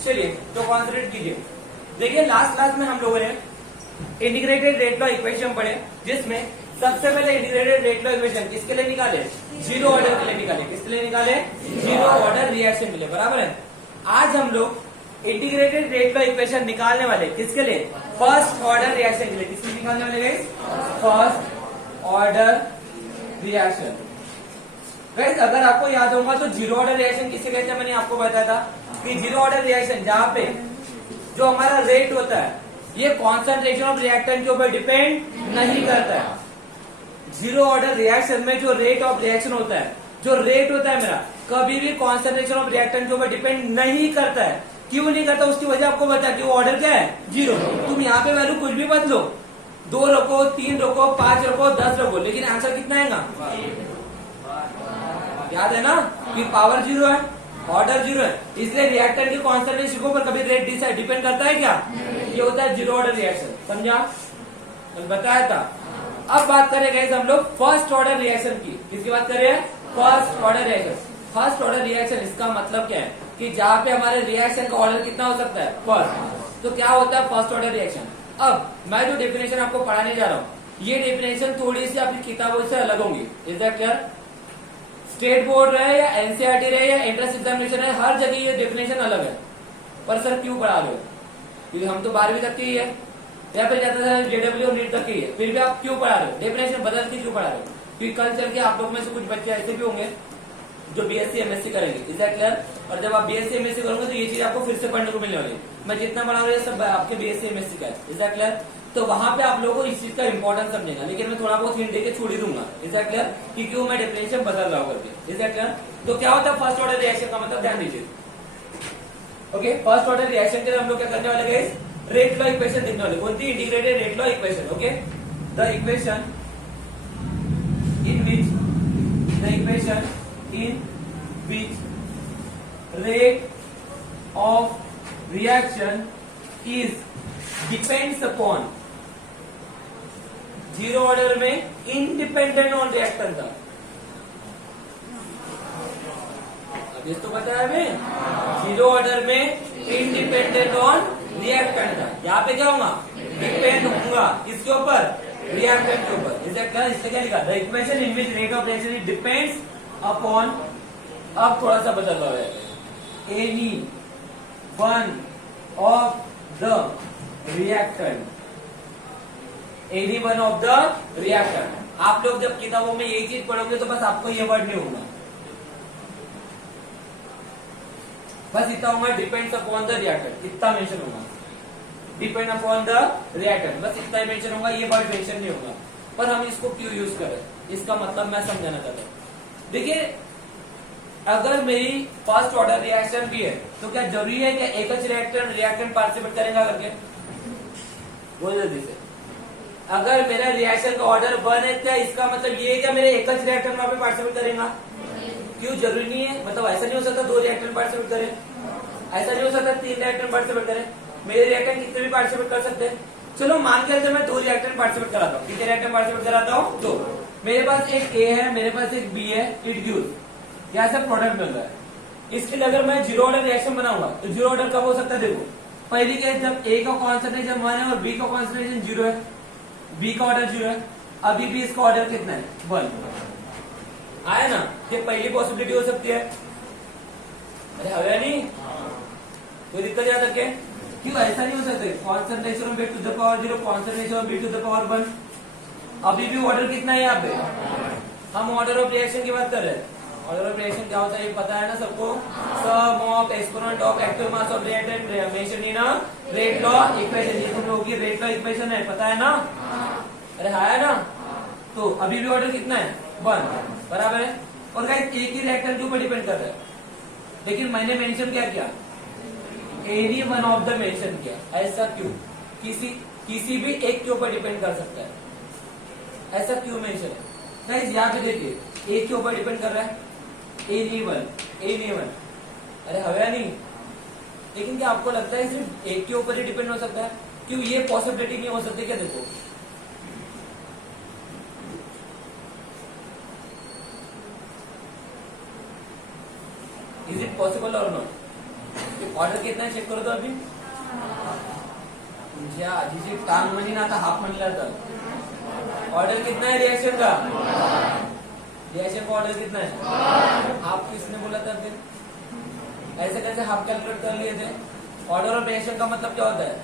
चलिए तो कॉन्सेंट्रेट कीजिए। देखिए लास्ट क्लास में हम लोगों ने इंटीग्रेटेड रेट लॉ इक्वेशन पढ़े, जिसमें सबसे पहले इंटीग्रेटेड रेट लॉ इक्वेशन किसके लिए निकाले? जीरो ऑर्डर के लिए निकाले। किसके लिए निकाले? जीरो ऑर्डर रिएक्शन के लिए, बराबर है। आज हम लोग इंटीग्रेटेड रेट लॉ इक्वेशन निकालने वाले किसके लिए? फर्स्ट ऑर्डर रिएक्शन के लिए। किसके निकालने वाले guys? First order reaction. Guys अगर आपको याद होगा तो जीरो ऑर्डर रिएक्शन किसे कहते हैं, मैंने आपको बताया था कि जीरो ऑर्डर रिएक्शन जहां पे जो हमारा रेट होता है ये कॉन्सेंट्रेशन ऑफ रिएक्टेंट के ऊपर डिपेंड नहीं करता है। जीरो ऑर्डर रिएक्शन में जो रेट ऑफ रिएक्शन होता है, जो रेट होता है मेरा, कभी भी कॉन्सेंट्रेशन ऑफ रिएक्टेंट के ऊपर डिपेंड नहीं करता है। क्यों नहीं करता? उसकी वजह आपको बता कि वो ऑर्डर क्या है? जीरो। तुम यहाँ पे वैल्यू कुछ भी बदलो, 2 रखो, 3 रखो, 5 रखो, 10 रखो, लेकिन आंसर कितना आएगा? याद है ना कि पावर जीरो है, ऑर्डर जीरो है, इसलिए रिएक्टेंट की कॉन्सेंट्रेशन के ऊपर कभी रेट डिपेंड करता है क्या? ये होता है जीरो ऑर्डर रिएक्शन। समझा? तो बताया था। अब बात करेंगे हम लोग फर्स्ट ऑर्डर रिएक्शन की। किसकी बात कर रहे हैं? First order reaction. First order reaction इसका मतलब क्या है कि जहां पे हमारे रिएक्शन का ऑर्डर कितना हो सकता है? फर्स्ट। तो क्या होता है फर्स्ट ऑर्डर रिएक्शन? अब मैं जो डेफिनेशन आपको पढ़ाने जा रहा हूँ, ये डेफिनेशन थोड़ी सी आपकी किताबों से अलग होंगी। Is that clear? State board रहे या एनसीईआरटी रहे या एंट्रेंस एग्जामिनेशन है, हर जगह ये डेफिनेशन अलग है। पर सर क्यों पढ़ा रहे हो? क्योंकि हम तो 12वीं तक की ही है, या फिर जाता था जेडब्ल्यू और नीट तक की है, फिर भी आप क्यों पढ़ा रहे हो? डेफिनेशन बदल के क्यों पढ़ा रहे हो? क्योंकि कल चल के आप लोग में से कुछ बच्चे ऐसे भी होंगे जो बीएससी एमएससी करेंगे। Is that clear? और जब आप बीएससी एमएससी करोगे तो ये चीज आपको फिर से पढ़ने को मिलने वाली है। मैं जितना पढ़ा रहा हूँ सब आपके बीएससी एमएससी का है। Is that clear? तो वहां पे आप लोगों को इस चीज का इंपॉर्टेंस समझेगा, लेकिन मैं थोड़ा बहुत हिंट देके छोड़ ही दूंगा। Is that clear? कि क्यों मैं डेफिनेशन बदल रहा हूँ करके। Is that clear? तो क्या होता है फर्स्ट ऑर्डर रिएक्शन का मतलब, ध्यान दीजिए। ओके, फर्स्ट ऑर्डर रिएक्शन के लिए हम लोग क्या करने वाले गाइस? रेट लॉ इक्वेशन देखने वाले। कौन सी? Integrated rate law equation. Okay, the equation in which rate of reaction is depends upon, zero order में इंडिपेंडेंट ऑन रिएक्टेंट था। अब ये तो पता है हमें, जीरो ऑर्डर में इंडिपेंडेंट ऑन रिएक्टेंट था। यहाँ पे क्या होगा? डिपेंड होगा किसके ऊपर? रिएक्टेंट के ऊपर। इससे क्या लिखा? The equation in which rate of reaction is depends upon, अब थोड़ा सा बदल रहा है, any one of the reactant, any one of the reactant. आप लोग जब किताबों में ये चीज पढ़ोगे तो बस आपको ये वर्ड नहीं होगा, बस इतना होगा डिपेंड्स अपॉन द रिएक्टेंट, इतना मेंशन होगा। डिपेंड अपॉन द रिएक्टेंट, बस इतना ही मेंशन होगा, ये वर्ड मेंशन नहीं होगा। पर हम इसको क्यों यूज करें, इसका मतलब मैं समझाना चाहता हूँ। देखिए अगर मेरी फर्स्ट ऑर्डर रिएक्शन भी है तो क्या जरूरी है कि एक ही रिएक्टेंट पार्टिसिपेट करेगा करके? बोल जल्दी से। अगर मेरा रिएक्शन का ऑर्डर 1 है, क्या इसका मतलब ये है क्या मेरे एक ही रिएक्टेंट वहां पे पार्टिसिपेट करेगा? क्यों? जरूरी नहीं है। मतलब ऐसा नहीं हो सकता 2 रिएक्टेंट पार्टिसिपेट करें, ऐसा नहीं हो सकता 3 रिएक्टेंट पार्टिसिपेट करें। मेरे रिएक्टेंट कितने भी पार्टिसिपेट कर सकते हैं। चलो मान के चलते मैं 2 रिएक्टेंट पार्टिसिपेट कराता हूँ। कितने रिएक्टेंट पार्टिसिपेट कराता हूँ? 2। मेरे पास एक ए है, मेरे पास एक बी है, इट गिव्स, क्या सब प्रोडक्ट मिल रहा है। इसके लिए अगर मैं जीरो ऑर्डर रिएक्शन बनाऊंगा तो जीरो ऑर्डर कब हो सकता है? देखो पहली केस जब ए का कॉन्सेंट्रेशन 1 है और बी का कॉन्सेंट्रेशन 0 है, बी का ऑर्डर 0 है, अभी भी इसका ऑर्डर कितना है? 1 आया ना? ये पहली पॉसिबिलिटी हो सकती है। अरे हवे नहीं, कोई दिक्कत याद रखे? क्यों ऐसा नहीं हो सकता? Concentration of B to the power 0, concentration of B to the power 1, अभी भी ऑर्डर कितना है यहाँ पे? हम ऑर्डर ऑफ रिएक्शन की बात कर रहे हैं। ऑर्डर ऑफ रिएक्शन क्या होता है ये पता है ना सबको? Sum of exponent of active mass of reactant mention in rate law equation. ये तुम लोगों की रेट लॉ इक्वेशन है, पता है ना? अरे है ना? तो अभी भी ऑर्डर कितना है? 1, बराबर है। और गाइस एक ही रिएक्टेंट के ऊपर डिपेंड कर रहा है, लेकिन मैंने मेंशन क्या किया? Any one of the mention किया। ऐसा क्यों? किसी भी एक के ऊपर डिपेंड कर सकता है, ऐसा क्यों मेंशन है? गाइस यहाँ पे देखिए एक के ऊपर डिपेंड कर रहा है, एनी वन। अरे हवे नहीं, लेकिन क्या आपको लगता है सिर्फ एक के ऊपर ही डिपेंड हो सकता है? क्यों ये पॉसिबिलिटी नहीं हो सकती क्या? देखो इज इट पॉसिबल और नॉट? ऑर्डर कितना है चेक करो तो अभी तुमच्या आजीची टांग म्हणजे ना आता हाफ म्हणला तर ऑर्डर कितना है रिएक्शन का? रिएक्शन का ऑर्डर कितना है? हाफ किसने बोला था फिर? ऐसे कैसे हाफ कैलकुलेट कर लिए थे? ऑर्डर ऑफ रिएक्शन का मतलब क्या होता है?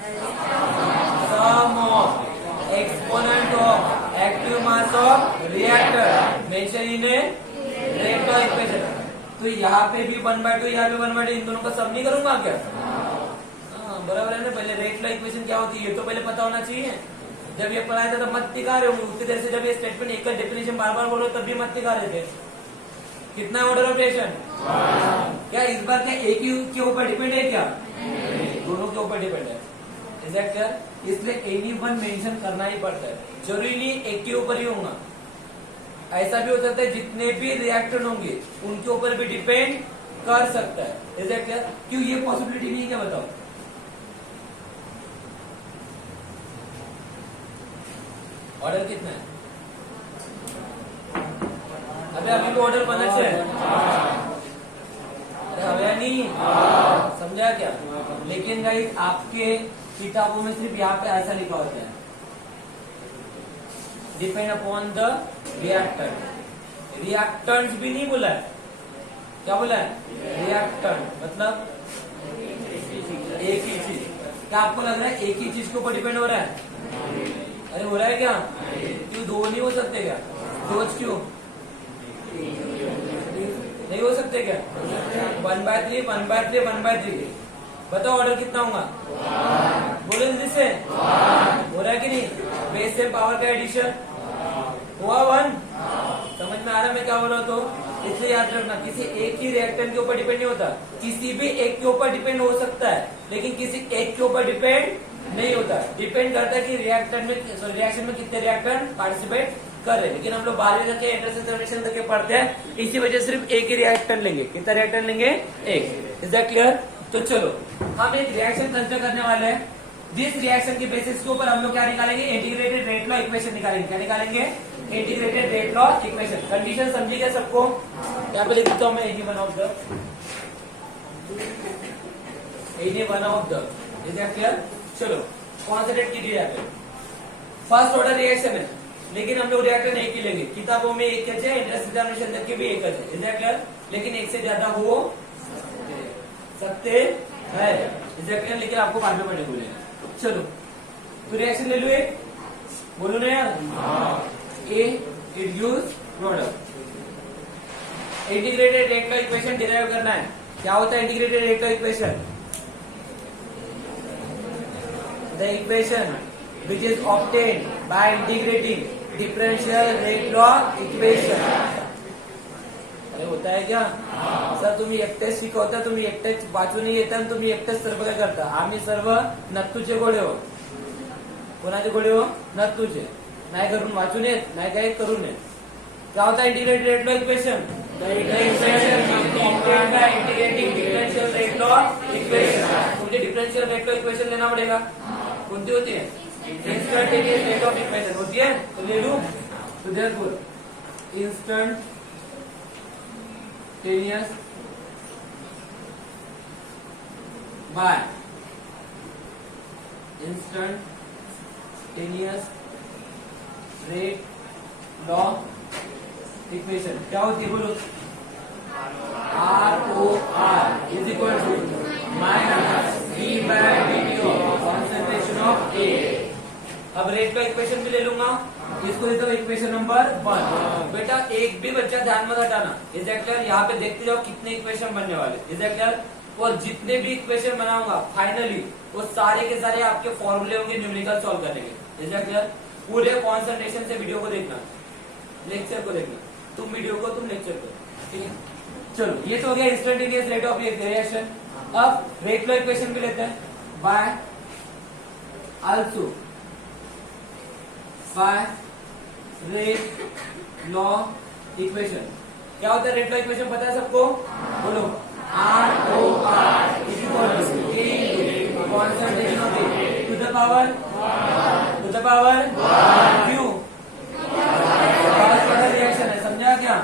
Sum of exponent of active mass of reactor mention in rate law equation. तो यहाँ पे भी 1/2 यहाँ पे 1/2 इन दोनों का सम नहीं करूंगा क्या? बराबर है ना। पहले रेट लॉ इक्वेशन क्या होती है ये तो पहले पता होना चाहिए। जब ये पढ़ाया था तब मत टिका रहे होंगे, उतनी देर से जब ये स्टेटमेंट एक डेफिनेशन बार बार बोलो तब भी मत टिका रहे थे। कितना ऑर्डर ऑफ रिएक्शन? क्या इस बार क्या एक ही के ऊपर डिपेंड है क्या? दोनों के ऊपर डिपेंड है। Is that clear? इसलिए एनी वन मेंशन करना ही पड़ता है, जरूरी नहीं एक के ऊपर ही होगा। ऐसा भी हो सकता है जितने भी रिएक्टर होंगे उनके ऊपर भी डिपेंड कर सकता है। Is that clear? क्यों ये पॉसिबिलिटी नहीं है क्या बताओ? ऑर्डर कितना है? अभी भी ऑर्डर बना है। अरे हमें नहीं समझा क्या? लेकिन गाइस आपके किताबों में सिर्फ यहाँ पे ऐसा लिखा होता है, depend upon the reactant. Reactant भी नहीं बोला है, क्या बोला है? रिएक्टेंट मतलब एक ही चीज। क्या आपको लग रहा है एक ही चीज के ऊपर डिपेंड हो रहा है? अरे हो रहा है क्या? क्यों दो नहीं हो सकते क्या? दो क्यों नहीं हो सकते क्या? 1/3 1/3 1/3। बताओ ऑर्डर कितना होगा? बोलो जल्दी से। हो रहा है कि नहीं? बेस से पावर का एडिशन हुआ 1। समझ में आ रहा है मैं क्या बोल रहा हूँ? तो इसलिए याद रखना किसी एक ही रिएक्टेंट के ऊपर डिपेंड नहीं होता, किसी भी एक के ऊपर डिपेंड हो सकता है लेकिन किसी एक के ऊपर डिपेंड नहीं होता। डिपेंड करता है कि रिएक्टेंट में रिएक्शन में कितने रिएक्टेंट पार्टिसिपेट कर रहे हैं। लेकिन हम लोग 12वीं तक के एंट्रेंस एग्जामिनेशन तक के पढ़ते हैं, इसी वजह से सिर्फ एक ही रिएक्टेंट लेंगे। कितना रिएक्टेंट लेंगे? एक। Is that clear? तो चलो हम एक रिएक्शन कंसिडर करने वाले हैं। जिस रिएक्शन के बेसिस के ऊपर हम लोग क्या निकालेंगे? इंटीग्रेटेड रेट लॉ इक्वेशन निकालेंगे। क्या निकालेंगे? Integrated rate law equation. Condition समझी क्या सबको? यहाँ पे लिख देता हूँ मैं any one of the is that clear? चलो कॉन्सेंट्रेट कीजिए यहाँ पे। फर्स्ट ऑर्डर रिएक्शन है लेकिन हम लोग रिएक्टर एक ही लेंगे। किताबों में एक है, एंट्रेंस एग्जामिनेशन तक के भी एक है। Is that clear? लेकिन एक से ज्यादा हो सकते हैं। Is that clear? लेकिन आपको बाद में पढ़ने बोलेगा। चलो तो रिएक्शन ले लो एक, बोलो ना यार। A induce product. Integrated rate law equation derive करना है। क्या होता है integrated rate law equation? The equation which is obtained by integrating differential rate law equation. अरे होता है क्या? सर तुम्ही एकटेच शिकवता, तुम्ही एकटेच वाचून येता आणि तुम्ही एकटेच सर्व काय करता? आम्ही सर्व नत्तूचे गोळे हो. कोणाचे गोळे हो? नत्तूचे. नाही करून वाचून येत, नाही काय करून येत. क्या होता है integrated rate law equation? Integrating differential rate law equation. मुझे डिफरेंशियल रेट लॉ इक्वेशन लेना पड़ेगा। कौन सी होती है? इंस्टेंटेनियस रेट ऑफ इक्वेशन होती है, तो ले लूं। तो therefore instantaneous by instantaneous rate law equation क्या होती है? बोलो। ROR is equal to minus d/dt concentration of A। अब रेट लॉ इक्वेशन भी ले लूंगा, इसको देता हूँ इक्वेशन नंबर 1। बेटा एक भी बच्चा ध्यान मत हटाना। Is that clear? यहाँ पे देखते जाओ कितने इक्वेशन बनने वाले। Is that clear? और जितने भी इक्वेशन बनाऊंगा फाइनली वो सारे के सारे आपके फॉर्मूले होंगे न्यूमेरिकल सॉल्व करने के। Is that clear? पूरे कॉन्सेंट्रेशन से वीडियो को देखना, लेक्चर को देखना। तुम वीडियो को, तुम लेक्चर को, ठीक है? चलो ये तो हो गया इंस्टेंटेनियस रेट ऑफ रिएक्शन। अब रेट लॉ इक्वेशन भी लेते हैं। Bye also by rate law equation. क्या होता है रेट लॉ इक्वेशन? पता है सबको? बोलो। ROR is equal to concentration of A to the power q. First order reaction है, समझा क्या?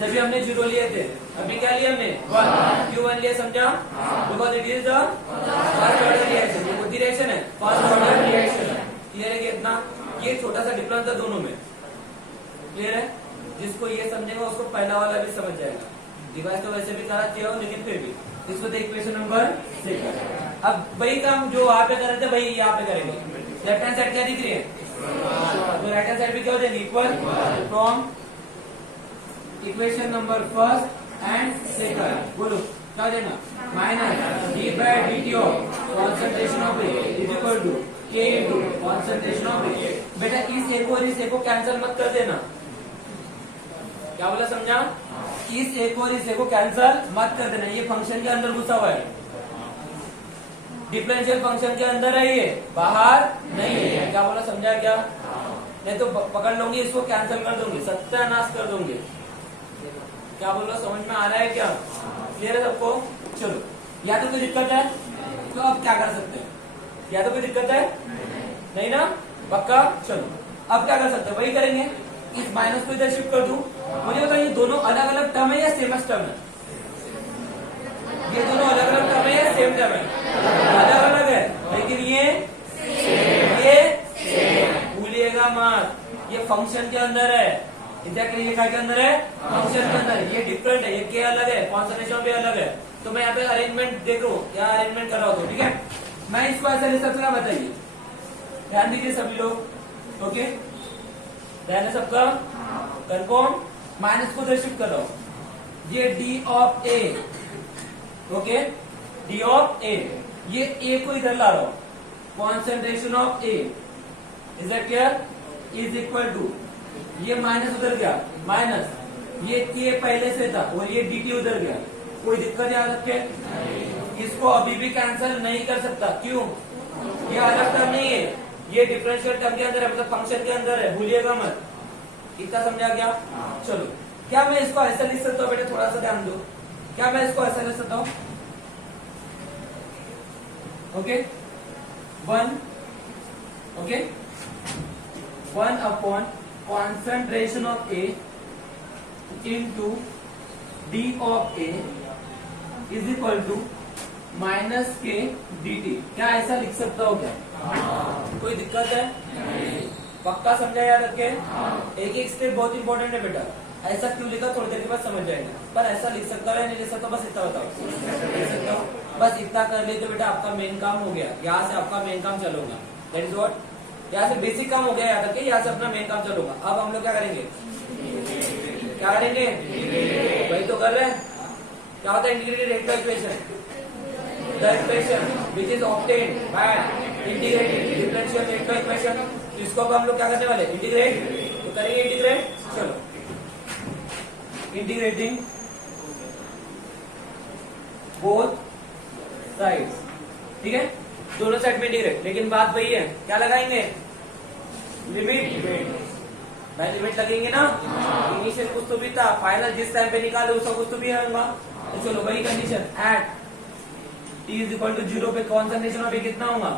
जब भी हमने 0 लिए थे, अभी क्या लिया हमने? 1। क्यों 1 लिया, समझा? Because it is the first order reaction, ये बुद्धि रिएक्शन है, फर्स्ट ऑर्डर रिएक्शन है। क्लियर है कि इतना? ये छोटा सा डिफरेंस है दोनों में। क्लियर है? जिसको ये समझेगा उसको पहला वाला भी समझ जाएगा। डिवाइस तो वैसे भी करा किया हो, लेकिन फिर भी इसको तो इक्वेशन नंबर 6। अब वही काम जो वहां पे कर रहे थे वही यहाँ पे करेंगे। लेफ्ट हैंड साइड क्या दिख रही है? तो राइट हैंड साइड भी क्या हो जाएगी? Equal from equation number first and second. बोलो क्या हो जाएगा? Minus d by d t of concentration of A is equal to k into concentration of A. बेटा इस ए को और इस ए को कैंसिल मत कर देना। क्या बोला, समझा? इस एक और इस एक को कैंसिल मत कर देना। ये फंक्शन के अंदर घुसा हुआ है, डिफरेंशियल फंक्शन के अंदर है, ये बाहर नहीं है। क्या बोला, समझा क्या? नहीं तो पकड़ लूंगी, इसको कैंसिल कर दूंगी, सत्यानाश कर दूंगी। क्या बोल रहा, समझ में आ रहा है क्या? क्लियर है सबको? चलो, या तो कोई दिक्कत है तो अब क्या कर सकते हैं? या तो कोई दिक्कत है नहीं ना? पक्का? चलो अब क्या कर सकते हैं, वही करेंगे। इस माइनस को इधर शिफ्ट कर दूं। मुझे बताओ ये दोनों अलग अलग टर्म है या सेम टर्म है? ये दोनों अलग अलग टर्म है या सेम टर्म है? अलग अलग है, लेकिन ये भूलिएगा मत, ये फंक्शन के अंदर है। एग्जैक्टली ये क्या के अंदर है? फंक्शन के अंदर। ये डिफरेंट है, ये के अलग है, कॉन्सेंट्रेशन भी अलग है। तो मैं यहाँ पे अरेंजमेंट देख रहा हूँ, यहाँ अरेंजमेंट कर रहा हूँ, ठीक है? मैं इसको ऐसा ले सकता, बताइए, ध्यान दीजिए सभी लोग। ओके, ध्यान है सबका? कंफर्म? माइनस को उधर शिफ्ट कर रहा हूं। ये D of A, okay, D of A, ये ए को इधर ला रहा हूं। Concentration of A is that clear? Is equal to, ये माइनस उधर गया, माइनस ये के पहले से था और ये डी टी उधर गया। कोई दिक्कत याद रखे? इसको अभी भी कैंसिल नहीं कर सकता। क्यों? ये अलग टर्म नहीं है, ये डिफरेंशियल टर्म के अंदर है, मतलब फंक्शन के अंदर है, भूलिएगा मत। इतना समझा क्या? चलो, क्या मैं इसको ऐसा लिख सकता हूँ? बेटा थोड़ा सा ध्यान दो। क्या मैं इसको ऐसा लिख सकता हूँ? Okay, 1 okay, 1 upon concentration of A into d of A is equal to minus k d t. क्या ऐसा लिख सकता हो क्या? कोई दिक्कत है? पक्का समझा याद रखे? एक एक स्टेप बहुत इंपॉर्टेंट है बेटा। ऐसा क्यों लिखा थोड़ी देर के बाद समझ जाएगा, पर ऐसा लिख सकता है नहीं लिख सकता, बस इतना बताओ। लिख सकता हूँ, बस इतना कर ले तो बेटा आपका मेन काम हो गया। यहाँ से आपका मेन काम चलूंगा, दैट इज व्हाट। यहाँ से बेसिक काम हो गया याद रखे, यहाँ से अपना मेन काम चलूंगा। अब हम लोग क्या करेंगे? क्या करेंगे? वही तो कर रहे हैं। क्या होता है integrated rate by equation? The equation which is obtained by integrating differential rate by equation। इसको अब हम लोग क्या करने वाले? इंटीग्रेट तो करेंगे। इंटीग्रेट, चलो, इंटीग्रेटिंग बोथ साइड्स, ठीक है? दोनों साइड में इंटीग्रेट, लेकिन बात वही है, क्या लगाएंगे? लिमिट। भाई लिमिट लगेंगे ना? इनिशियल कुछ तो भी था, फाइनल जिस टाइम पे निकाले उसका कुछ तो भी होगा। तो चलो वही condition, at t is equal to 0 पे कॉन्सेंट्रेशन ऑफ ए कितना होगा?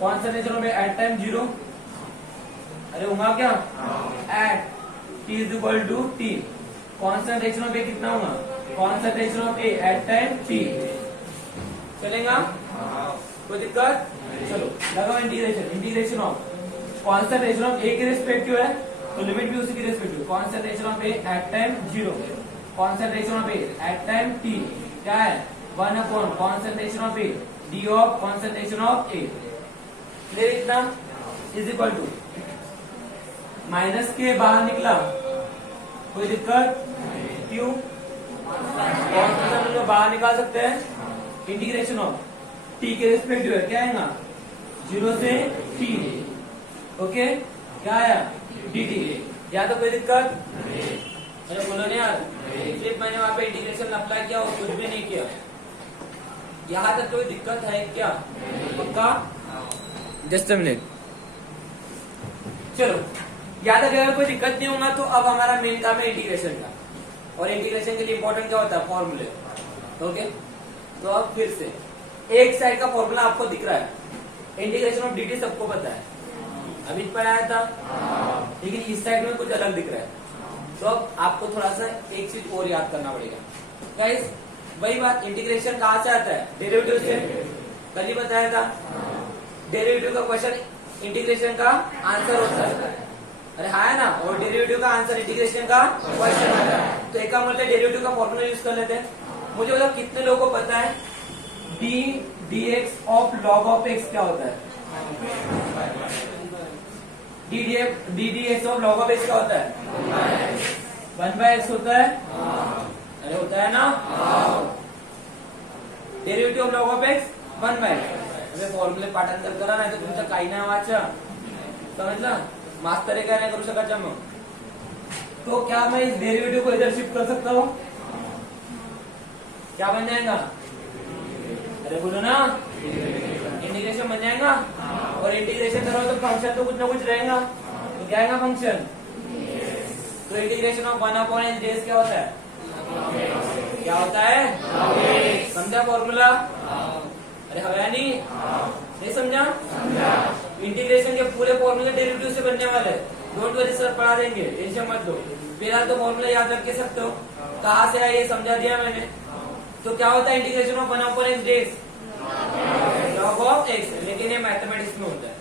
Concentration of A at time 0। अरे होगा क्या? At t is equal to t, concentration of A कितना होगा? Concentration of A at time t। चलेगा? कोई दिक्कत? चलो लगाओ integration. Integration of concentration of A के रिस्पेक्टिव है तो लिमिट भी उसी की respective. Concentration of A at time 0, concentration of A at time t क्या है? 1 upon concentration of A D of concentration of A. Clear? इतना is equal to minus k बाहर निकला, कोई दिक्कत? क्यों? कॉन्सेंट्रेशन बाहर निकाल सकते हैं। इंटीग्रेशन ऑफ टी के रिस्पेक्टिव है, क्या आएगा? 0 से t, ओके, क्या आया? dt। या तो कोई दिक्कत? अरे बोलो नहीं यार, सिर्फ मैंने वहां पे इंटीग्रेशन अप्लाई किया और कुछ भी नहीं किया। यहाँ तक कोई दिक्कत है क्या? पक्का? Just a minute. चलो, यहाँ तक अगर कोई दिक्कत नहीं होगा तो अब हमारा मेन काम है इंटीग्रेशन का। और इंटीग्रेशन के लिए इंपॉर्टेंट क्या होता है? फॉर्मूले। ओके, तो अब फिर से एक साइड का फॉर्मूला आपको दिख रहा है। इंटीग्रेशन ऑफ dt सबको पता है, अभी पढ़ाया था, लेकिन इस साइड में कुछ अलग दिख रहा है। तो अब आपको थोड़ा सा एक चीज और याद करना पड़ेगा। गाइस, वही बात, इंटीग्रेशन कहाँ से आता है? डेरिवेटिव से। कल ही बताया था, डेरिवेटिव का क्वेश्चन इंटीग्रेशन का आंसर होता है। अरे हाँ है ना, और डेरिवेटिव का आंसर इंटीग्रेशन का क्वेश्चन आता है। तो एक काम करते हैं, डेरिवेटिव का फॉर्मूला यूज कर लेते हैं। मुझे बताओ कितने लोगों को पता है D dx of log of x क्या होता है? D dx of log of x क्या होता है? 1/x होता है। अरे होता है ना, derivative of log of x 1/x। फॉर्म्युले पाठांतर करा नाही तर तुमचं काही नाही वाचा, समझला? मास्टर काय नाही करू शकायचं मग। तो क्या मैं इस डेरिवेटिव को इधर शिफ्ट कर सकता हूँ? क्या बन जाएगा? अरे बोलो ना, इंटीग्रेशन बन जाएगा। और इंटीग्रेशन करो तो फंक्शन तो कुछ ना कुछ रहेगा, तो क्या आएगा फंक्शन? तो इंटीग्रेशन ऑफ 1/n डेज क्या होता है? क्या होता है? समझा फॉर्मूला? अरे हवा नहीं समझा? इंटीग्रेशन के पूरे फॉर्मूले डेरिवेटिव से बनने वाले, डोंट वरी सर पढ़ा देंगे, टेंशन मत लो। फिलहाल तो फॉर्मूला याद रख के सकते हो, कहाँ से आए ये समझा दिया मैंने। तो क्या होता है integration of 1/x days? log of x, लेकिन ये मैथमेटिक्स में होता है।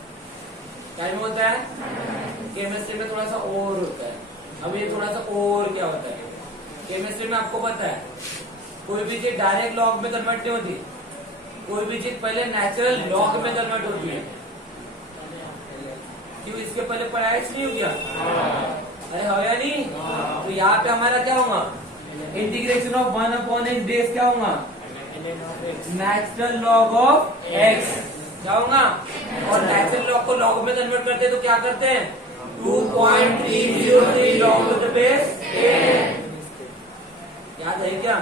क्या में होता है? केमिस्ट्री में थोड़ा सा और होता है। अब ये थोड़ा सा और क्या होता है, केमिस्ट्री में आपको पता है कोई भी चीज डायरेक्ट लॉग में कन्वर्ट नहीं होती, कोई भी चीज पहले नेचुरल लॉग में कन्वर्ट होती है। क्यों? इसके पहले पढ़ाया नहीं हो गया? अरे हो या नहीं? तो यहाँ पे हमारा क्या होगा? इंटीग्रेशन ऑफ 1/x डेज क्या होगा? नेचुरल लॉग ऑफ x क्या होगा? और नेचुरल लॉग को लॉग में कन्वर्ट करते हैं तो क्या करते हैं? 2.303 लॉग टू द बेस 10। याद है क्या?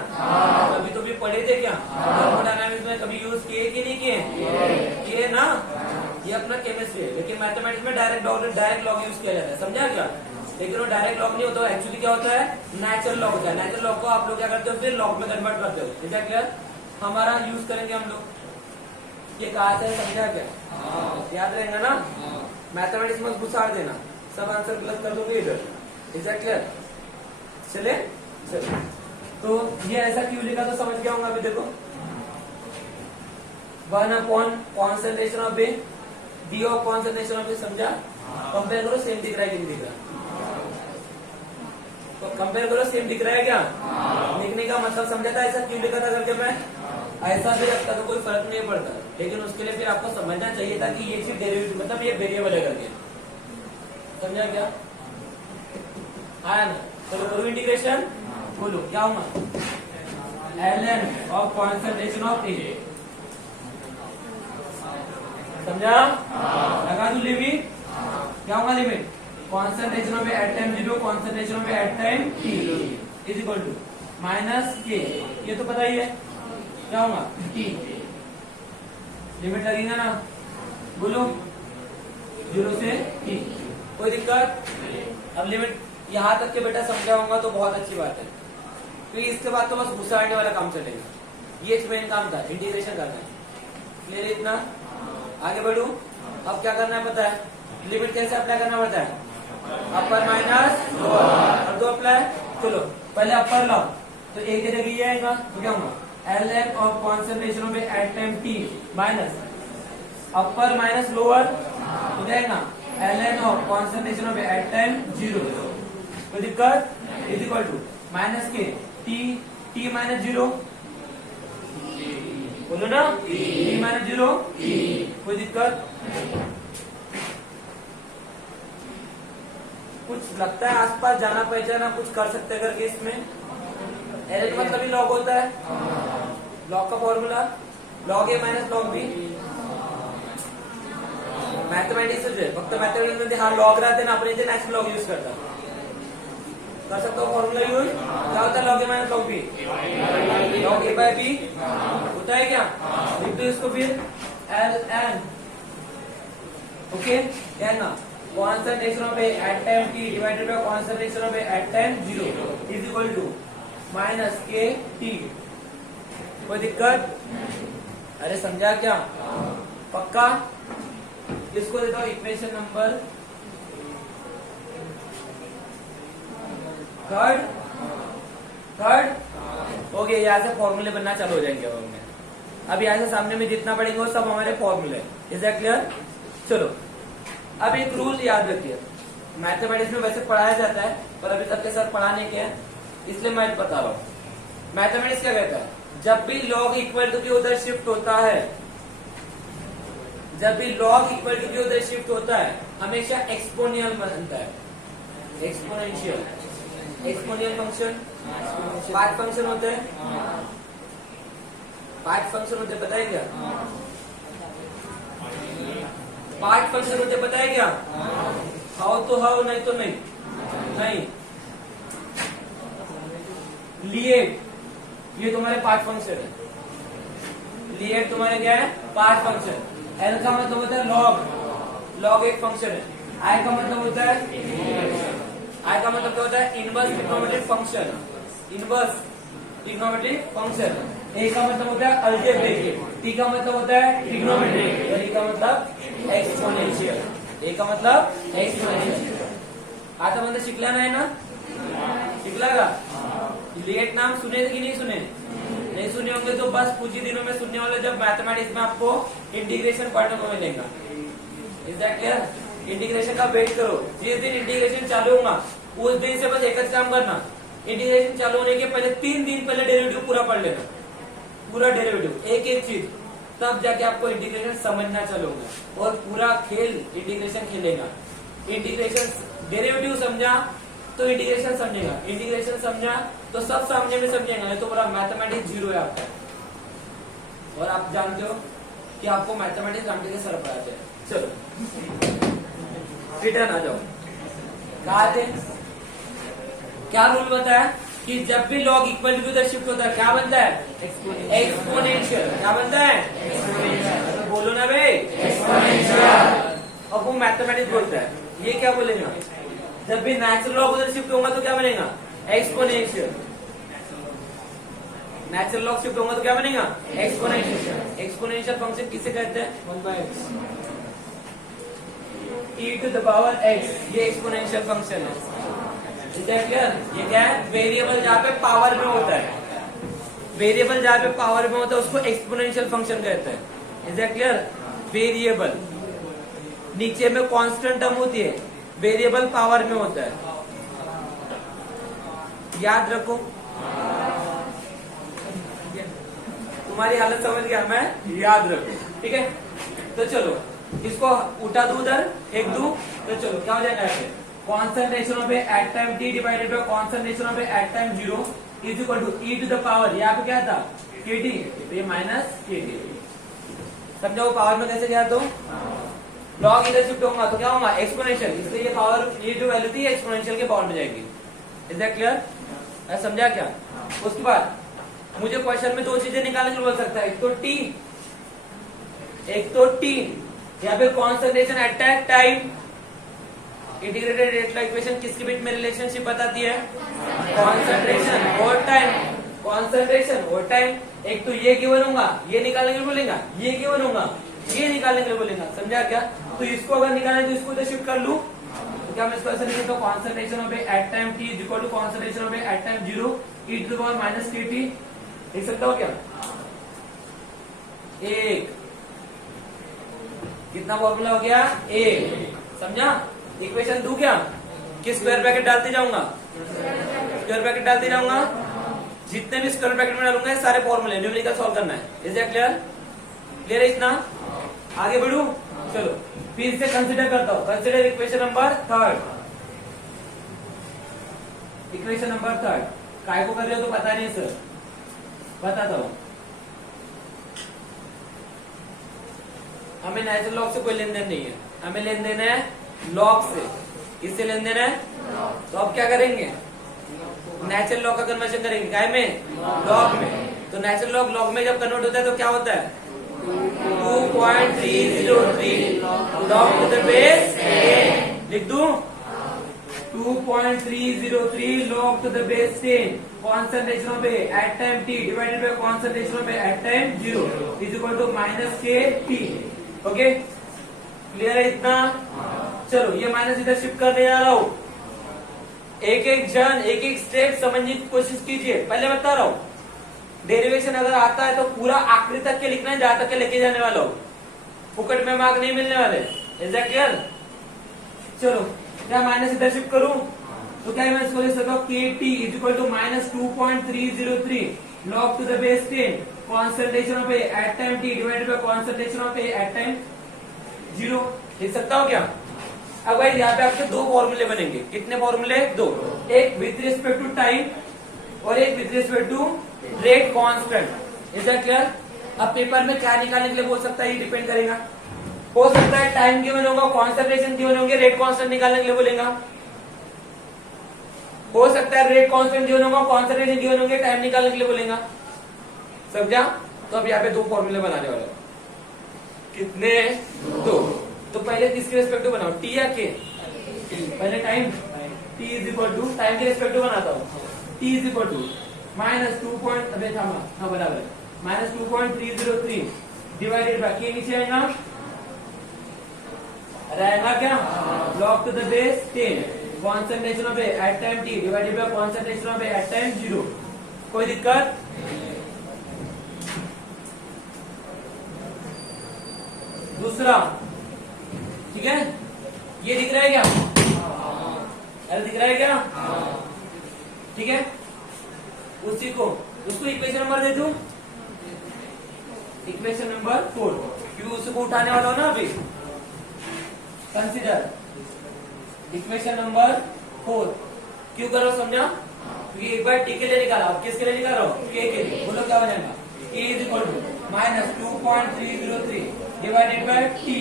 कभी तो भी पढ़े थे क्या? थर्मोडायनामिक्स में कभी यूज किए कि नहीं किए ना? ये अपना केमिस्ट्री है, लेकिन मैथमेटिक्स में डायरेक्ट लॉग यूज किया जाता है, समझा क्या? लेकिन वो डायरेक्ट लॉग नहीं होता, एक्चुअली क्या होता है? नेचुरल लॉग होता है। नेचुरल लॉग को आप लोग क्या करते हो? फिर लॉग में कन्वर्ट करते हो। ठीक है क्लियर? हमारा यूज करेंगे हम लोग। ये कहा से समझा क्या? याद रहेगा ना? मैथमेटिक्स में घुसा देना, सब आंसर प्लस कर दोगे इधर। Is that clear? चले तो ये ऐसा क्यों लिखा तो समझ गया होगा। अभी देखो 1 concentration of A, D of concentration of A, समझा? कंपेयर करो, सेम दिख रहा है कि नहीं दिख रहा? तो कंपेयर करो, सेम दिख रहा है क्या? लिखने का मतलब समझा था ऐसा क्यों लिखा था करके? मैं ऐसा भी रखता तो कोई फर्क नहीं पड़ता, लेकिन उसके लिए फिर आपको समझना चाहिए था कि ये चीज डेरिवेटिव मतलब ये वेरिएबल है करके। समझा क्या? आया ना? चलो करो इंटीग्रेशन, बोलो क्या होगा? ln of concentration of A, समझा? लगा दू लिमिट, क्या होगा limit? Concentration of A at time 0, concentration of A at time t is equal to minus k, ये तो पता ही है क्या होगा? t लिमिट लगेगा ना, बोलो 0 से t। कोई दिक्कत? अब लिमिट यहाँ तक के बेटा समझा होगा तो बहुत अच्छी बात है, क्योंकि इसके बाद तो बस घुसाने वाला काम चलेगा। ये मेन काम था, इंटीग्रेशन करना है। क्लियर इतना? आगे बढ़ू। अब क्या करना है पता है? लिमिट कैसे अप्लाई करना पड़ता है? अपर माइनस लोअर, और दो अप्लाई। चलो पहले अपर लाओ, तो एक जगह ये आएगा तो क्या होगा? ln of concentration of at time t minus upper minus lower हो जाएगा ln of concentration of at time 0। कोई दिक्कत? Is equal to minus k t minus 0, बोलो ना, t माइनस 0। कोई दिक्कत? कुछ लगता है आसपास जाना पहचाना कुछ कर सकते करके इसमें? एल मतलब ही लॉग होता है, लॉग का फॉर्मूला लॉग ए माइनस लॉग बी। मैथमेटिक्स फक्त मैथमेटिक्स मध्ये हा लॉग राहते ना, आपण इथे नॅचरल लॉग यूज करतात, कर सकते हो फॉर्मूला यूज। क्या होता है log A minus log B? Log A by B होता है क्या? लिख दो इसको फिर एल एन। ओके, क्या ना? Concentration of A at time t divided by concentration of A at time 0 is equal to minus k t. कोई दिक्कत? अरे समझा क्या? पक्का? इसको देता हूं इक्वेशन नंबर थर्ड। हो गया, यहाँ से फॉर्मूले बनना चालू हो जाएंगे अब हमें। अब यहाँ से सामने में जितना पढ़ेंगे वो सब हमारे फॉर्मूले। Is that clear? चलो अब एक रूल याद रखिए, मैथमेटिक्स में वैसे पढ़ाया जाता है पर अभी तक के सर पढ़ाने के हैं, इसलिए मैं बता रहा हूँ। मैथमेटिक्स क्या कहता है, जब भी लॉग इक्वल टू के उधर शिफ्ट होता है, जब भी लॉग इक्वल टू के उधर शिफ्ट होता है, हमेशा एक्सपोनेंशियल बनता है। एक्सपोनेंशियल, एक्सपोनेंशियल फंक्शन 5 फंक्शन होते हैं, 5 फंक्शन होते, पता है क्या? 5 फंक्शन होते, पता है क्या? हाउ तो हाउ, नहीं तो नहीं, नहीं। लिएट, ये तुम्हारे 5 फंक्शन है। लिएट तुम्हारे क्या है? 5 फंक्शन। एल का मतलब होता है लॉग, लॉग एक फंक्शन है। आई का मतलब होता है, आई का मतलब क्या होता है? Inverse trigonometric function, inverse trigonometric function. A का मतलब होता है अलजेब्रिक, टी का मतलब होता है ट्रिग्नोमेट्रिक, और ई का मतलब एक्सपोनेंशियल। ए का मतलब एक्सपोनेंशियल। आता मतलब शिकला नाही ना? शिकला का? लिएट नाम सुने कि नहीं सुने? नहीं सुने होंगे तो बस कुछ ही दिनों में सुनने वाले, जब मैथमेटिक्स में आपको इंटीग्रेशन पढ़ने को मिलेगा। Is that clear? इंटीग्रेशन का वेट करो, जिस दिन इंटीग्रेशन चालू होगा उस दिन से बस एक काम करना, इंटीग्रेशन चालू होने के पहले 3 दिन पहले डेरिवेटिव पूरा पढ़ लेना, पूरा डेरिवेटिव एक एक चीज, तब जाके आपको इंटीग्रेशन समझना चालू होगा और पूरा खेल इंटीग्रेशन खेलेगा। इंटीग्रेशन डेरिवेटिव समझा तो इंटीग्रेशन समझेगा, इंटीग्रेशन समझा तो सब सामने में समझेगा, नहीं तो पूरा मैथमेटिक्स जीरो है आपका। और आप जानते हो कि आपको मैथमेटिक्स रामटे के सर पढ़ाते हैं। चलो रिटर्न आ जाओ, कहा थे? क्या रूल बताया कि जब भी लॉग इक्वल टू उधर शिफ्ट होता है क्या बनता है? एक्सपोनेंशियल। क्या बनता है? तो बोलो ना भाई, एक्सपोनेंशियल। अब वो मैथमेटिक्स बोलता है, ये क्या बोलेगा? जब भी नेचुरल लॉग उधर शिफ्ट होगा तो क्या बनेगा? एक्सपोनेंशियल। नेचुरल लॉग शिफ्ट होगा तो क्या बनेगा? एक्सपोनेंशियल। एक्सपोनेंशियल फंक्शन किसे कहते हैं? 1/x, e to the power x, ये एक्सपोनेंशियल फंक्शन है। क्लियर? ये क्या है? वेरिएबल जहाँ पे पावर में होता है, वेरिएबल जहाँ पे पावर में होता है उसको एक्सपोनेंशियल फंक्शन कहते हैं। Is that clear? वेरिएबल नीचे में कांस्टेंट टर्म होती है, वेरिएबल पावर में होता है, याद रखो। तुम्हारी हालत समझ गया मैं, याद रखो, ठीक है? तो चलो इसको उठा दू उधर, एक दू, तो चलो क्या हो जाएगा? ऐसे concentration of at time t divided by concentration of at time 0 is equal to e to the power, यहाँ पे क्या था? kt, तो ये माइनस kt। समझो पावर में कैसे गया? तो लॉग इधर शिफ्ट होगा तो क्या होगा? एक्सपोनेंशियल, इसलिए ये पावर, ये जो वैल्यू थी एक्सपोनेंशियल के पावर में जाएगी। Is that clear? समझा क्या? उसके बाद मुझे क्वेश्चन में 2 चीजें निकालने को बोल सकता है, एक तो t, एक तो t, या फिर concentration at time. Integrated rate equation किसके बीच में रिलेशनशिप बताती है? कॉन्सेंट्रेशन और टाइम, कॉन्सेंट्रेशन और टाइम। एक तो ये गिवन होगा, ये निकालने के लिए बोलेगा, ये गिवन होगा, ये निकालने के लिए बोलेगा। समझा क्या? तो इसको अगर निकालना है तो इसको इधर शिफ्ट कर लूं, तो क्या मैं इसको ऐसे लिख सकता हूं? Concentration of at time t is equal to concentration of at time 0 e to the power minus kt। लिख सकता हो क्या? एक, कितना फॉर्मूला हो गया? एक। समझा? इक्वेशन दू क्या? किस स्क्वायर ब्रैकेट डालते जाऊंगा? स्क्वायर ब्रैकेट डालते जाऊंगा, जितने भी स्क्वायर ब्रैकेट में डालूंगा सारे फॉर्मूले न्यूमेरिकल सॉल्व करना है। Is that clear? क्लियर है इतना? आगे बढ़ू, चलो फिर से कंसीडर करता हूं। Consider equation number 3, equation number 3। काय को कर रहे हो तो पता नहीं सर, बताता हूं। हमें नेचुरल लॉग से कोई लेन देन नहीं है, हमें लेन देन है लॉग से। किससे लेन देन है? तो अब क्या करेंगे? नेचुरल लॉग का कन्वर्जन करेंगे, काय में? लॉग में। तो नेचुरल लॉग लॉग में जब कन्वर्ट होता है तो क्या होता है? 2.303 लॉग टू द बेस 10। लिख दूं? 2.303 log to the base 10 concentration of A at time t divided by concentration of A at time 0 is equal to minus kt। Okay, clear है इतना? चलो ये माइनस इधर शिफ्ट करने जा रहा हूं। एक एक जन, एक एक स्टेप समझने की कोशिश कीजिए। पहले बता रहा हूं, डेरिवेशन अगर आता है तो पूरा आखिरी तक के लिखना है, जहां तक के लेके जाने वाला हो, फुकट में मार्क नहीं मिलने वाले। Is that clear? चलो क्या माइनस इधर शिफ्ट करूं तो क्या मैं इसको लिख सकता हूँ k t is equal to minus 2.303 log to the base 10 concentration of A at time t divided by concentration of A at time 0। लिख सकता हूँ क्या? अब भाई यहाँ पे आपके दो फॉर्मूले बनेंगे। कितने फॉर्मूले? दो, एक विथ रिस्पेक्ट टू टाइम और एक with respect to rate constant. Is that clear? अब पेपर में क्या निकालने के लिए बोल सकता है, ये डिपेंड करेगा। हो सकता है टाइम गिवन होगा, कॉन्सेंट्रेशन गिवन होंगे, रेट कांस्टेंट निकालने के लिए बोलेगा। हो सकता है रेट कांस्टेंट गिवन होगा, कॉन्सेंट्रेशन गिवन होंगे, टाइम निकालने के लिए बोलेगा। समझा? तो अब यहाँ पे दो फॉर्मूले बनाने वाले। कितने? दो। तो पहले किसके रेस्पेक्ट बनाओ, टी या के? पहले time, t is equal to, time के रेस्पेक्ट बनाता हूँ, t is equal to minus 2 point, अबे था हाँ बराबर है, माइनस 2.303 डिवाइडेड बाय के नीचे आएगा, रहेगा क्या? log to the base 10 concentration of A at time t divided by concentration of A at time 0। कोई दिक्कत? दूसरा, ठीक है, ये दिख रहा है क्या? अरे दिख रहा है क्या? ठीक है, उसी को, उसको इक्वेशन नंबर दे दूं, इक्वेशन नंबर 4, क्योंकि उसको उठाने वाला हो ना अभी। कंसीडर इक्वेशन नंबर 4, क्यों करो समझा? क्योंकि एक बार टी के लिए निकाला, अब किसके लिए निकालो? के लिए। बोलो क्या बनेगा? K is equal to minus 2.303 divided by t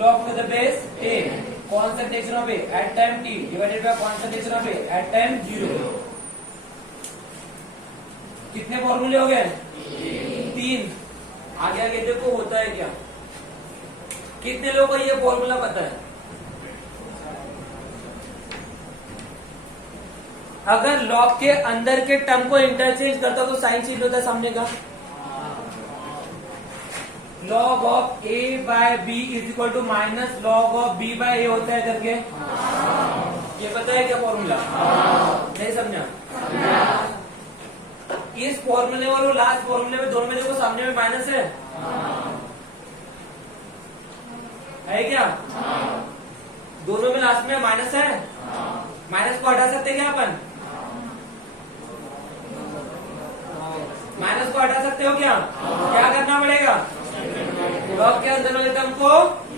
log to the base 10 concentration of A at time t divided by concentration of A at time 0। कितने फॉर्मूले हो गए? 3। आगे आगे देखो होता है क्या। कितने लोगों को ये फॉर्मूला पता है? अगर लॉग के अंदर के टर्म को इंटरचेंज करता तो साइन चेंज होता है सामने का। Log of A by B is equal to minus log of B by A होता है करके। ये पता है क्या फॉर्मूला? नहीं समझा? इस फॉर्मूले और लास्ट फॉर्मूले में दोनों में देखो सामने में माइनस है क्या? दोनों में लास्ट में माइनस है। माइनस को हटा सकते क्या अपन? माइनस को हटा सकते हो क्या? क्या करना पड़ेगा? लॉग के अंदर वाले टर्म को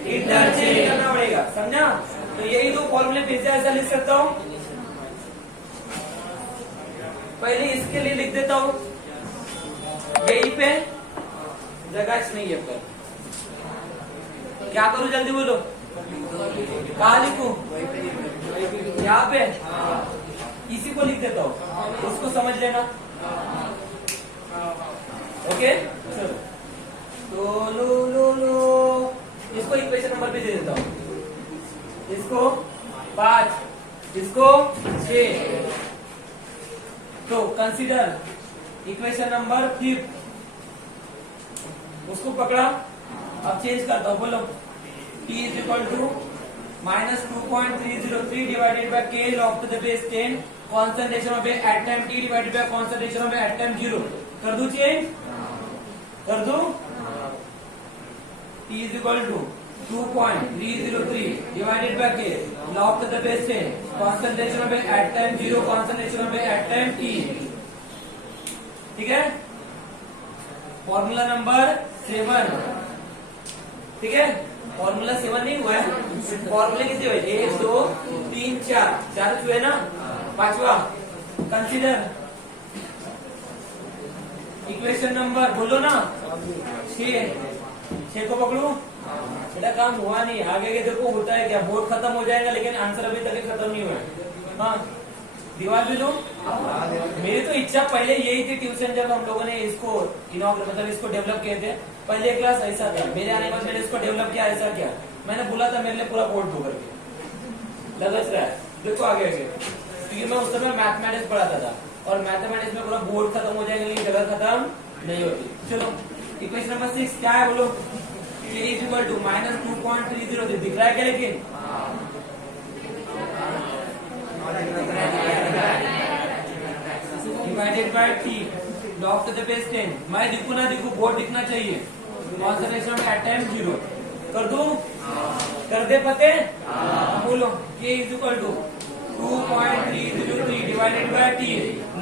इंटरचेंज करना पड़ेगा। समझा? तो यही दो फॉर्मूले फिर से ऐसा लिख सकता हूँ। पहले इसके लिए लिख देता हूँ, यही पे जगह नहीं है पर क्या करूं? जल्दी बोलो, कहा लिखूं? यहाँ पे इसी को लिख देता हूँ, इसको समझ लेना। ओके, चलो तो लो इसको इक्वेशन नंबर पे दे देता हूँ, इसको 5, इसको 6। तो कंसीडर इक्वेशन नंबर 5, उसको पकड़ा। अब चेंज करता हूँ, बोलो t is equal to minus 2.303 divided by k log to the base 10 concentration of A at time t divided by concentration of A at time 0। कर दूं चेंज? कर दूं? t is equal to 2.303 divided by k log to the base 10 concentration of A at time 0 concentration of A at time t। ठीक है, formula number 7। ठीक है, formula 7 नहीं हुआ है, फॉर्मूले कितने हुए? 1 2 3 4 हुए ना। 5वां कंसीडर इक्वेशन नंबर, बोलो ना, 6 को पकड़ू। बेटा काम हुआ नहीं, आगे के देखो होता है क्या। बोर्ड खत्म हो जाएगा लेकिन आंसर अभी तक खत्म नहीं हुआ है। हाँ, दीवार भी लो। मेरी तो इच्छा पहले यही थी, ट्यूशन जब हम लोगों ने इसको मतलब इसको डेवलप किए थे, पहले क्लास ऐसा था, मेरे आने के बाद मैंने इसको डेवलप किया, ऐसा किया। मैंने बोला था मेरे लिए पूरा बोर्ड दो करके, लग रहा है। देखो आगे आगे, क्योंकि मैं उस समय मैथमेटिक्स पढ़ाता था और मैथमेटिक्स में पूरा बोर्ड खत्म हो जाएगा लेकिन जगह खत्म नहीं होती। चलो इक्वेशन नंबर 6 क्या है बोलो? k is equal to minus 2.303 दिख रहा है क्या? लेकिन divided by t log to the base 10. मैं दिखूं ना दिखूं, बोर्ड दिखना चाहिए. Concentration of atom 0. कर दूं? कर दे पते? बोलो. K is equal to 2.303 divided by T.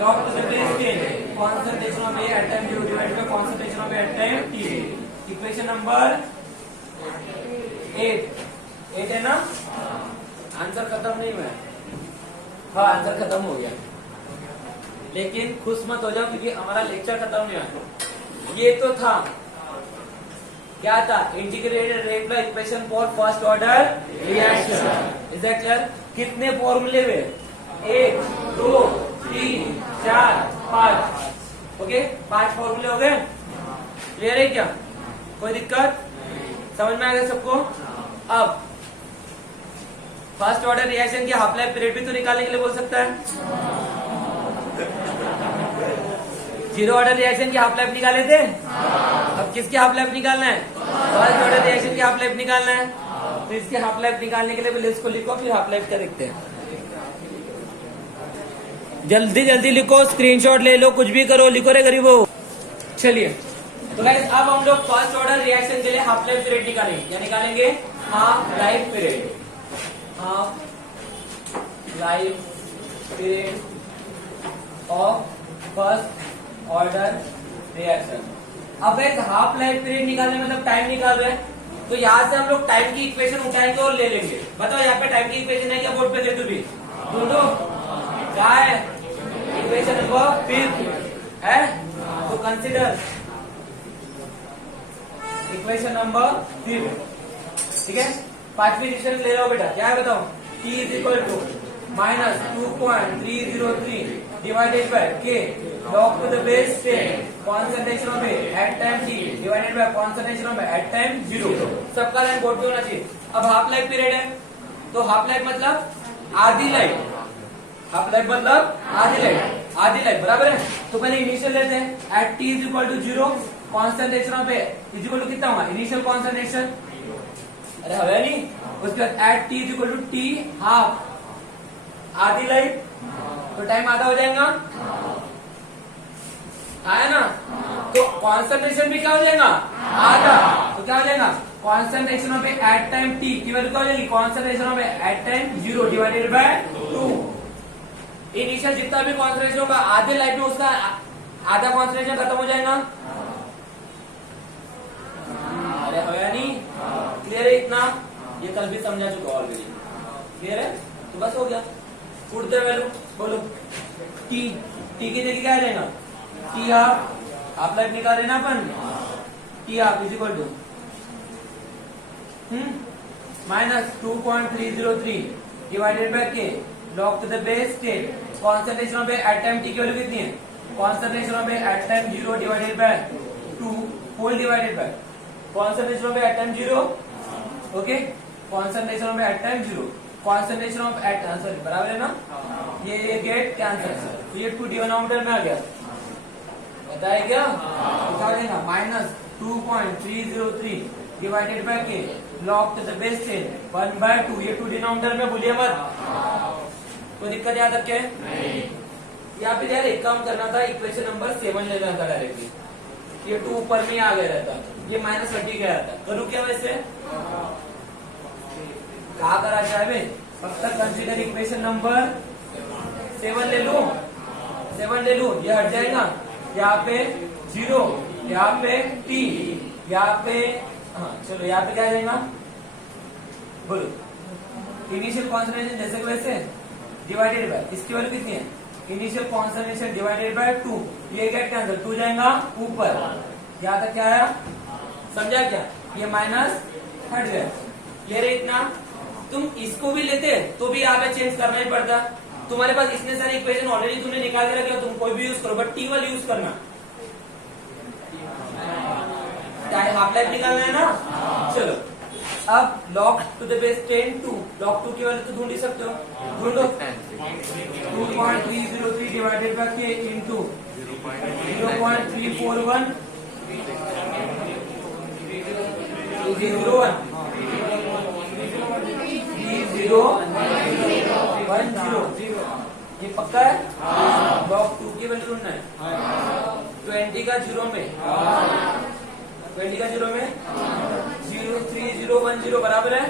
Log to the base 10. Concentration of A atom 0 divided by concentration of A atom T. Equation number 8. 8 है ना? आंसर खत्म नहीं हुआ. हाँ, आंसर खत्म हो गया. लेकिन खुश मत हो जाओ क्योंकि हमारा लेक्चर खत्म नहीं हुआ. ये तो था, क्या था? Integrated regular equation for first order reaction. Is that clear? कितने फॉर्मूले हुए? 1 2 3 4 5. ओके, 5 फॉर्मूले हो गए. क्लियर है क्या? कोई दिक्कत? समझ में आ गया सबको? अब फर्स्ट ऑर्डर रिएक्शन की हाफ लाइफ पीरियड भी तो निकालने के लिए बोल सकता है. जीरो ऑर्डर रिएक्शन की हाफ लाइफ निकाले थे. अब किसकी हाफ लाइफ निकालना है? फर्स्ट ऑर्डर रिएक्शन की हाफ लाइफ निकालना है. तो इसकी हाफ लाइफ निकालने के लिए पहले इसको लिखो, फिर हाफ लाइफ का देखते हैं. जल्दी जल्दी लिखो, स्क्रीनशॉट ले लो, कुछ भी करो, लिखो रे गरीबो. चलिए, तो गाइस अब हम लोग फर्स्ट ऑर्डर रिएक्शन के लिए हाफ लाइफ पीरियड निकालेंगे. क्या निकालेंगे? Half life period. Half life period of first order reaction. अब गाइस हाफ लाइफ पीरियड निकालने मतलब टाइम निकाल रहे हैं, तो यहाँ से हम लोग टाइम की इक्वेशन उठाएंगे और ले लेंगे. बताओ यहाँ पे टाइम की इक्वेशन है क्या? बोर्ड पे दे दो भी. ढूंढो क्या है. इक्वेशन नंबर 5 है, तो कंसिडर इक्वेशन नंबर 5. ठीक है, 5वीं डिविजन ले लो बेटा. क्या है बताओ? T is equal to minus 2.303 divided by K log to the base 10 concentration of A at time T divided by concentration of A at time 0. सबका लाइन बोर्ड पे होना चाहिए. अब हाफ लाइफ पीरियड है, तो हाफ लाइफ मतलब आधी life. Half life मतलब आधी लाइफ. आधी लाइफ बराबर है. तो पहले इनिशियल लेते हैं. At T is equal to 0 concentration of A is equal to कितना होगा? Initial concentration. अरे हवे नहीं. उसके बाद at T is equal to T half, आधी लाइफ. तो टाइम आधा हो जाएगा. आया ना? तो कॉन्सेंट्रेशन भी क्या हो जाएगा? आधा. तो क्या हो जाएगा? Concentration of at time T की वैल्यू क्या हो जाएगी? Concentration of at time 0 divided by 2. Initial जितना भी कॉन्सेंट्रेशन होगा आधे लाइफ में उसका आधा कॉन्सेंट्रेशन खत्म हो जाएगा. अरे होया नहीं? क्लियर है इतना? ये कल भी समझा चुका ऑलरेडी. क्लियर है? तो बस हो गया. Put the value. बोलो. टी की जगह क्या आ जाएगा? टी हाफ लाइफ निकाल रहे ना अपन. T half is equal to minus 2.303 divided by K log to the base 10. Concentration of at time T की वैल्यू कितनी है? Concentration of at time 0 divided by 2 whole divided by concentration of at time 0. Okay, concentration of at time 0. Concentration of at sorry बराबर है ना? ये gate cancer. तो ये 2 denominator में आ गया. बताया क्या? क्या हो जाएगा? Minus 2.303 divided by K log to the base 10 1/2. ये 2 डिनोमिनेटर में भूलिए मत. कोई दिक्कत याद रखे? यहाँ पे यार एक काम करना था, इक्वेशन नंबर 7 ले जाना था डायरेक्टली. ये 2 ऊपर में आ गया रहता, ये माइनस हटी गया था. करूँ क्या वैसे? कहा करा चाहे फक्त कंसिडर इक्वेशन नंबर 7 ले लू. 7 ले लू, ये हट जाएगा. यहाँ पे 0, यहाँ पे T, यहाँ पे चलो यहाँ पे क्या आ जाएगा? बोलो. इनिशियल कॉन्सेंट्रेशन जैसे कि वैसे डिवाइडेड बाय इसकी वैल्यू कितनी है? Initial concentration divided by 2. ये गेट कैंसिल, 2 जाएगा ऊपर. यहाँ तक क्या आया? समझा क्या? ये माइनस हट गया. क्लियर है इतना? तुम इसको भी लेते तो भी यहाँ पे चेंज करना ही पड़ता. तुम्हारे पास इतने सारे इक्वेशन ऑलरेडी तुमने निकाल के रखे, तुम कोई भी यूज करो, बट टी वाला यूज करना. हाफ लाइफ निकालना है ना? चलो, अब log to the base 10 2 log 2 की वैल्यू तो ढूंढ ही सकते हो. ढूंढो. 2.303 डिवाइडेड बाय के इंटू 0.341 301 3010. ये पक्का है? ब्लॉक 2 की वैल्यू ढूंढना है। 20 का 0 में 20 का 0 में 0 3 0 1 0 बराबर है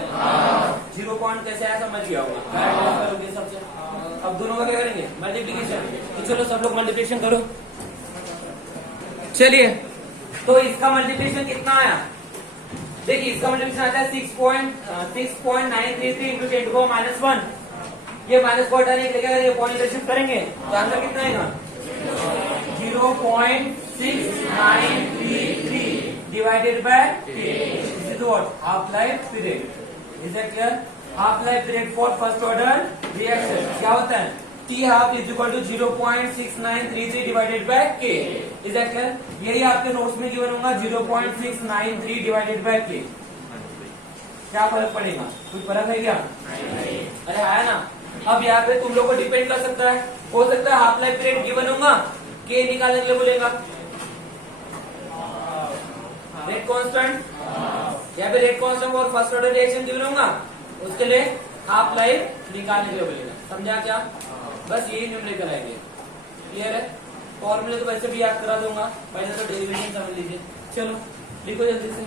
0 पॉइंट कैसे आया समझ गया होगा। करोगे सबसे। अब दोनों का क्या करेंगे? मल्टीप्लीकेशन। तो चलो सब लोग मल्टीप्लीकेशन करो। चलिए तो इसका मल्टीप्लीकेशन कितना आया? देखिए इसका मल्टीप्लीकेशन आता है 6.933 इंटू 10 टू माइनस 1। ये माइनस को हटाने के लिए क्या करेंगे? पॉइंट शिफ्ट करेंगे तो आंसर कितना आएगा? 0.6933 divided by this is what? Half life period. Is it clear? Half life period for first order reaction क्या होता है? T half is equal to 0.6933 divided by K. Is that clear? यही आपके notes में given होगा 0.693 divided by K. क्या फर्क पड़ेगा? कोई फर्क है क्या? अरे आया ना। अब यहाँ पे तुम लोग को डिपेंड कर सकता है, हो सकता है हाफ लाइफ पीरियड गिवन होगा, K निकालने के लिए बोलेगा। रेट कांस्टेंट यहाँ पे रेट कांस्टेंट और फर्स्ट ऑर्डर रिएक्शन गिवन होगा, उसके लिए हाफ लाइफ निकालने के लिए बोलेगा। समझा क्या? बस यही न्यूमेरिकल आएंगे। क्लियर है? फॉर्मूले तो वैसे भी याद करा दूंगा, पहले तो डेरिवेशन समझ लीजिए। चलो लिखो जल्दी से।